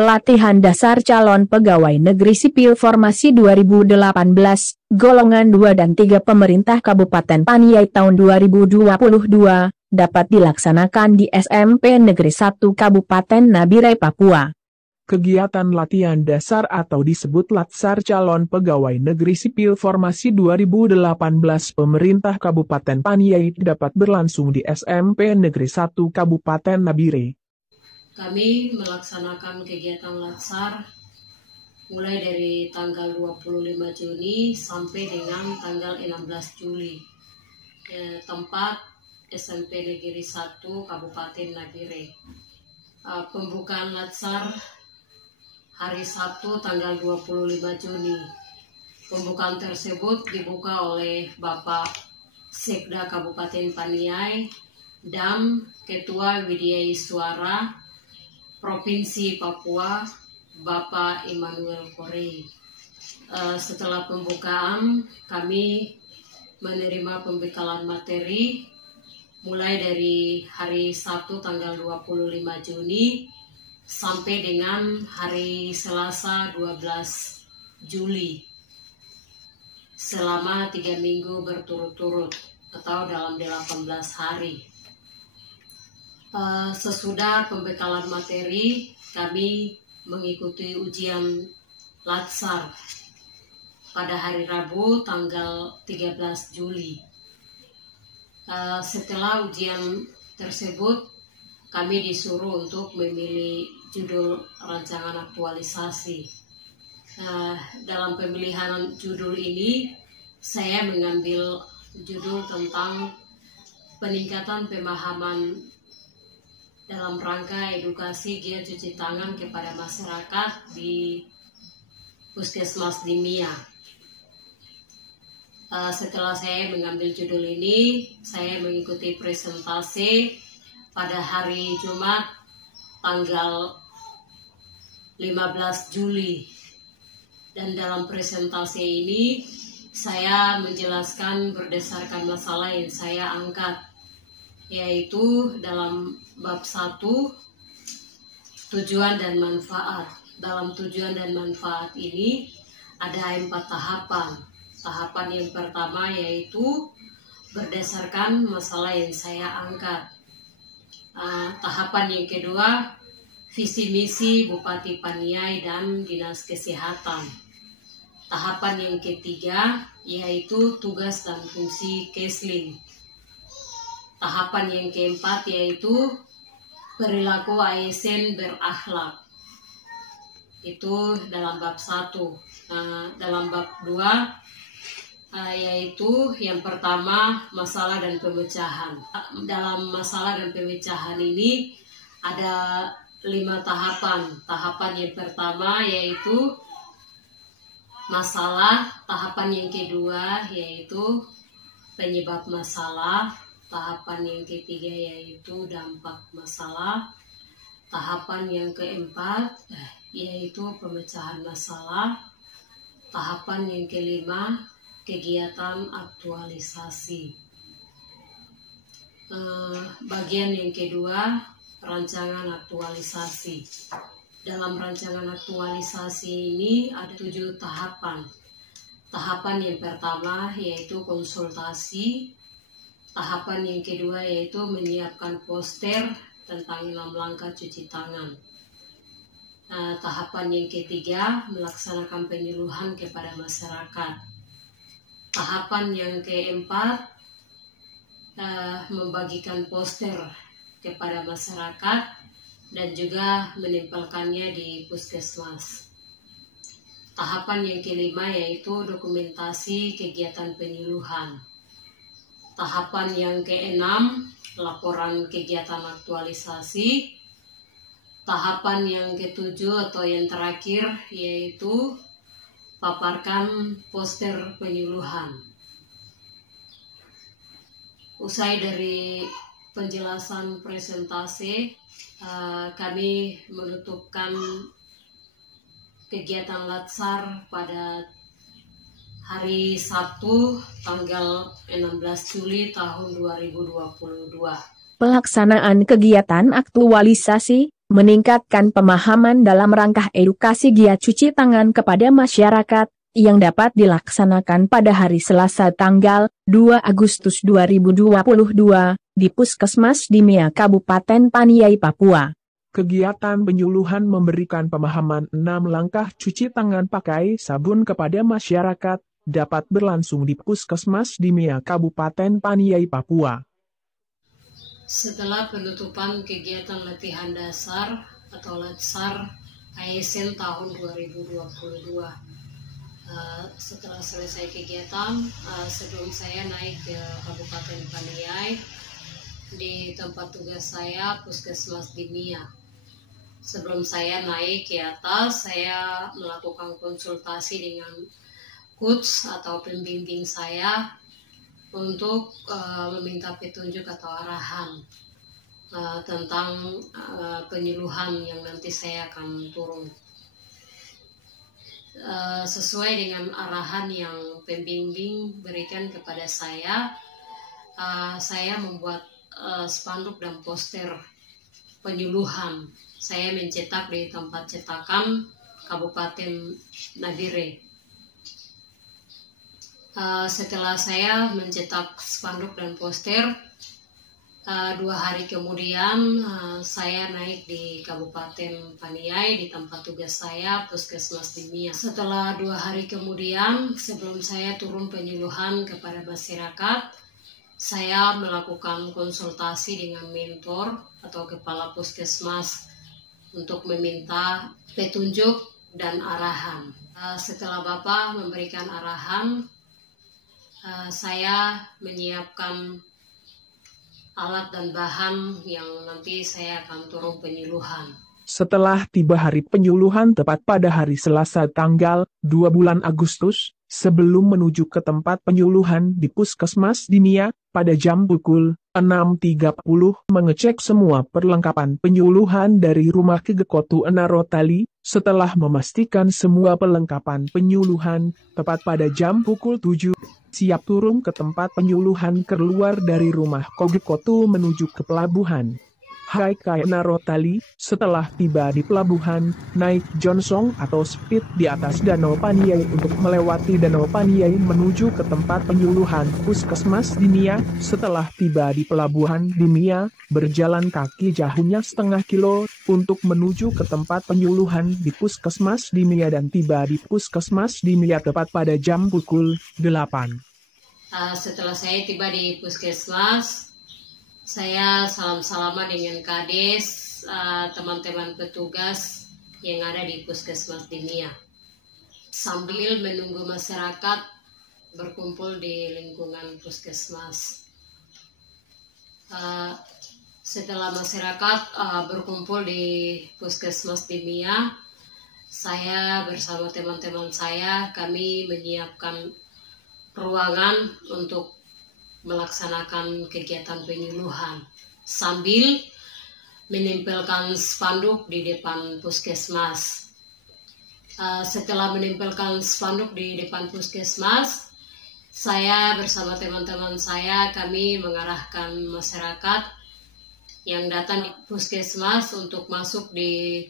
Pelatihan Dasar Calon Pegawai Negeri Sipil Formasi 2018, golongan 2 dan 3 Pemerintah Kabupaten Paniai tahun 2022, dapat dilaksanakan di SMP Negeri 1 Kabupaten Nabire, Papua. Kegiatan latihan dasar atau disebut Latsar Calon Pegawai Negeri Sipil Formasi 2018 Pemerintah Kabupaten Paniai dapat berlangsung di SMP Negeri 1 Kabupaten Nabire. Kami melaksanakan kegiatan Latsar mulai dari tanggal 25 Juni sampai dengan tanggal 16 Juli. Tempat SMP Negeri 1 Kabupaten Nabire. Pembukaan Latsar hari Sabtu tanggal 25 Juni. Pembukaan tersebut dibuka oleh Bapak Sekda Kabupaten Paniai dan Ketua Widya Suara Provinsi Papua, Bapak Immanuel Korei. Setelah pembukaan, kami menerima pembekalan materi mulai dari hari Sabtu tanggal 25 Juni sampai dengan hari Selasa 12 Juli selama 3 minggu berturut-turut atau dalam 18 hari. Sesudah pembekalan materi, kami mengikuti ujian Latsar pada hari Rabu tanggal 13 Juli. Setelah ujian tersebut, kami disuruh untuk memilih judul rancangan aktualisasi. Dalam pemilihan judul ini, saya mengambil judul tentang peningkatan pemahaman dalam rangka edukasi giat cuci tangan kepada masyarakat di Puskesmas Dimia. Setelah saya mengambil judul ini, saya mengikuti presentasi pada hari Jumat tanggal 15 Juli. Dan dalam presentasi ini saya menjelaskan berdasarkan masalah yang saya angkat, yaitu dalam bab 1, tujuan dan manfaat. Dalam tujuan dan manfaat ini ada 4 tahapan. Tahapan yang pertama yaitu berdasarkan masalah yang saya angkat. Tahapan yang kedua, visi misi Bupati Paniai dan Dinas Kesehatan. Tahapan yang ketiga yaitu tugas dan fungsi Kesling. Tahapan yang keempat yaitu perilaku ASN berakhlak. Itu dalam bab 1. Dalam bab 2 yaitu yang pertama masalah dan pemecahan. Dalam masalah dan pemecahan ini ada 5 tahapan. Tahapan yang pertama yaitu masalah, tahapan yang kedua yaitu penyebab masalah, tahapan yang ketiga yaitu dampak masalah, tahapan yang keempat yaitu pemecahan masalah, tahapan yang kelima kegiatan aktualisasi. Bagian yang kedua, rancangan aktualisasi. Dalam rancangan aktualisasi ini ada 7 tahapan. Tahapan yang pertama yaitu konsultasi. Tahapan yang kedua yaitu menyiapkan poster tentang 6 langkah cuci tangan. Tahapan yang ketiga melaksanakan penyuluhan kepada masyarakat. Tahapan yang keempat membagikan poster kepada masyarakat dan juga menempelkannya di puskesmas. Tahapan yang kelima yaitu dokumentasi kegiatan penyuluhan. Tahapan yang keenam laporan kegiatan aktualisasi. Tahapan yang ketujuh atau yang terakhir yaitu paparkan poster penyuluhan. Usai dari penjelasan presentasi, kami menutupkan kegiatan Latsar pada hari Sabtu tanggal 16 Juli tahun 2022. Pelaksanaan kegiatan aktualisasi meningkatkan pemahaman dalam rangka edukasi giat cuci tangan kepada masyarakat, yang dapat dilaksanakan pada hari Selasa tanggal 2 Agustus 2022, di Puskesmas Dimia Kabupaten Paniai, Papua. Kegiatan penyuluhan memberikan pemahaman 6 langkah cuci tangan pakai sabun kepada masyarakat, dapat berlangsung di Puskesmas Dimia Kabupaten Paniai, Papua. Setelah penutupan kegiatan latihan dasar atau Latsar ASN tahun 2022, setelah selesai kegiatan, sebelum saya naik ke Kabupaten Paniai, di tempat tugas saya Puskesmas Dimia. Sebelum saya naik ke atas, saya melakukan konsultasi dengan coach atau pembimbing saya untuk meminta petunjuk atau arahan tentang penyuluhan yang nanti saya akan turun. Sesuai dengan arahan yang pembimbing berikan kepada saya membuat spanduk dan poster penyuluhan. Saya mencetak di tempat cetakan Kabupaten Nabire. Setelah saya mencetak spanduk dan poster, 2 hari kemudian saya naik di Kabupaten Paniai di tempat tugas saya Puskesmas Dimia. Setelah 2 hari kemudian, sebelum saya turun penyuluhan kepada masyarakat, saya melakukan konsultasi dengan mentor atau kepala puskesmas untuk meminta petunjuk dan arahan. Setelah Bapak memberikan arahan, saya menyiapkan alat dan bahan yang nanti saya akan turun penyuluhan. Setelah tiba hari penyuluhan tepat pada hari Selasa tanggal 2 bulan Agustus, sebelum menuju ke tempat penyuluhan di Puskesmas Dimia, pada jam pukul 6.30 mengecek semua perlengkapan penyuluhan dari rumah Kegekotu Enarotali. Setelah memastikan semua perlengkapan penyuluhan, tepat pada jam pukul 7, siap turun ke tempat penyuluhan keluar dari rumah Kegekotu menuju ke pelabuhan Haikai Enarotali. Setelah tiba di pelabuhan, naik jonsong atau speed di atas Danau Paniai untuk melewati Danau Paniai menuju ke tempat penyuluhan Puskesmas Dimia. Setelah tiba di pelabuhan Dimia, berjalan kaki jauhnya setengah kilo untuk menuju ke tempat penyuluhan di Puskesmas Dimia dan tiba di Puskesmas Dimia tepat pada jam pukul 8. Setelah saya tiba di Puskesmas, saya salam-salaman dengan Kades, teman-teman petugas yang ada di Puskesmas Dimia. Sambil menunggu masyarakat berkumpul di lingkungan Puskesmas. Setelah masyarakat berkumpul di Puskesmas Dimia, saya bersama teman-teman saya, kami menyiapkan ruangan untuk melaksanakan kegiatan penyuluhan sambil menempelkan spanduk di depan puskesmas. Setelah menempelkan spanduk di depan puskesmas, saya bersama teman-teman saya, kami mengarahkan masyarakat yang datang di puskesmas untuk masuk di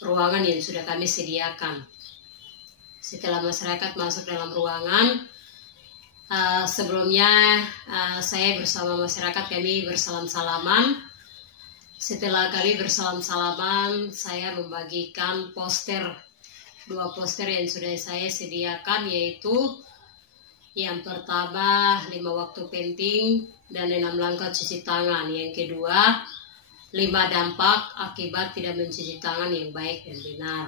ruangan yang sudah kami sediakan. Setelah masyarakat masuk dalam ruangan, sebelumnya saya bersama masyarakat kami bersalam-salaman. Setelah kami bersalam-salaman, saya membagikan poster, 2 poster yang sudah saya sediakan, yaitu yang pertama 5 waktu penting dan 6 langkah cuci tangan. Yang kedua 5 dampak akibat tidak mencuci tangan yang baik dan benar.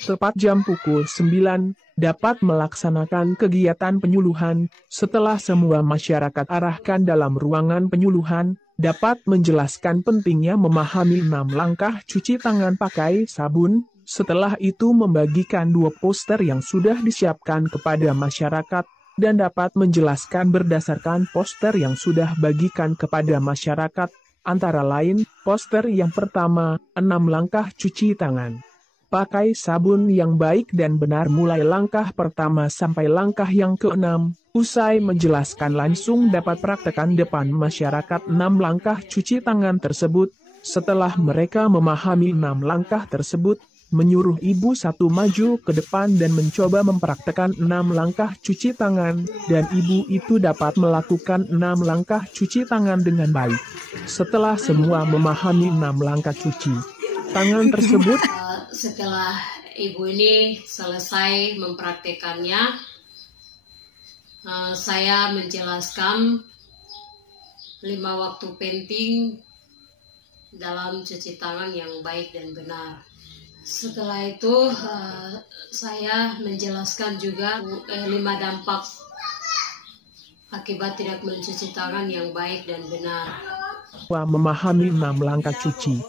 Tepat jam pukul 9, dapat melaksanakan kegiatan penyuluhan. Setelah semua masyarakat arahkan dalam ruangan penyuluhan, dapat menjelaskan pentingnya memahami 6 langkah cuci tangan pakai sabun. Setelah itu membagikan 2 poster yang sudah disiapkan kepada masyarakat, dan dapat menjelaskan berdasarkan poster yang sudah bagikan kepada masyarakat, antara lain, poster yang pertama, 6 langkah cuci tangan pakai sabun yang baik dan benar mulai langkah pertama sampai langkah yang ke-6. Usai menjelaskan langsung dapat praktekkan depan masyarakat 6 langkah cuci tangan tersebut. Setelah mereka memahami 6 langkah tersebut, menyuruh ibu satu maju ke depan dan mencoba mempraktekkan 6 langkah cuci tangan, dan ibu itu dapat melakukan 6 langkah cuci tangan dengan baik. Setelah semua memahami 6 langkah cuci tangan tersebut, setelah ibu ini selesai mempraktekannya, saya menjelaskan 5 waktu penting dalam cuci tangan yang baik dan benar. Setelah itu saya menjelaskan juga 5 dampak akibat tidak mencuci tangan yang baik dan benar. Memahami 6 langkah cuci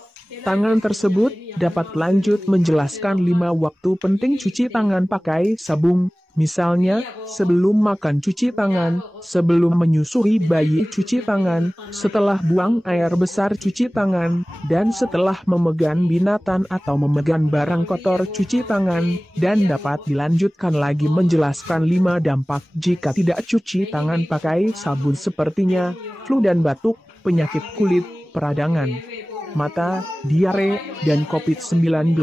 tangan tersebut, dapat lanjut menjelaskan 5 waktu penting cuci tangan pakai sabun. Misalnya, sebelum makan cuci tangan, sebelum menyusui bayi cuci tangan, setelah buang air besar cuci tangan, dan setelah memegang binatang atau memegang barang kotor cuci tangan, dan dapat dilanjutkan lagi menjelaskan 5 dampak jika tidak cuci tangan pakai sabun sepertinya, flu dan batuk, penyakit kulit, peradangan mata, diare, dan COVID-19.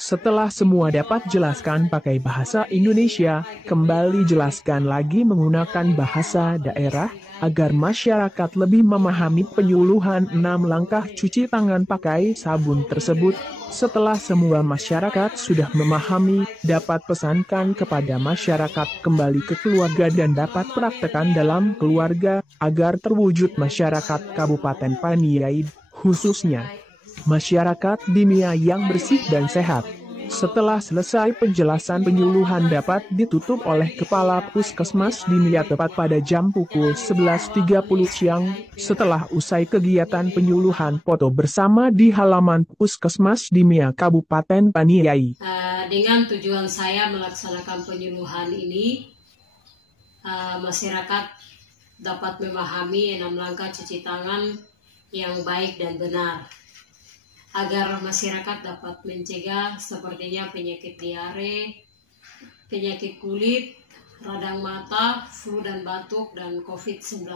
Setelah semua dapat jelaskan pakai bahasa Indonesia, kembali jelaskan lagi menggunakan bahasa daerah, agar masyarakat lebih memahami penyuluhan 6 langkah cuci tangan pakai sabun tersebut. Setelah semua masyarakat sudah memahami, dapat pesankan kepada masyarakat kembali ke keluarga dan dapat praktekkan dalam keluarga, agar terwujud masyarakat Kabupaten Paniai, khususnya masyarakat Dimia yang bersih dan sehat. Setelah selesai penjelasan penyuluhan dapat ditutup oleh Kepala Puskesmas Dimia tepat pada jam pukul 11.30 siang. Setelah usai kegiatan penyuluhan, foto bersama di halaman Puskesmas Dimia Kabupaten Paniai. Dengan tujuan saya melaksanakan penyuluhan ini, masyarakat dapat memahami 6 langkah cuci tangan yang baik dan benar, agar masyarakat dapat mencegah sepertinya penyakit diare, penyakit kulit, radang mata, flu dan batuk, dan COVID-19.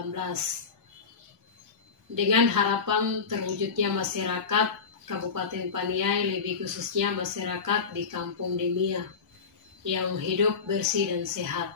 Dengan harapan terwujudnya masyarakat Kabupaten Paniai, lebih khususnya masyarakat di Kampung Dimia, yang hidup bersih dan sehat.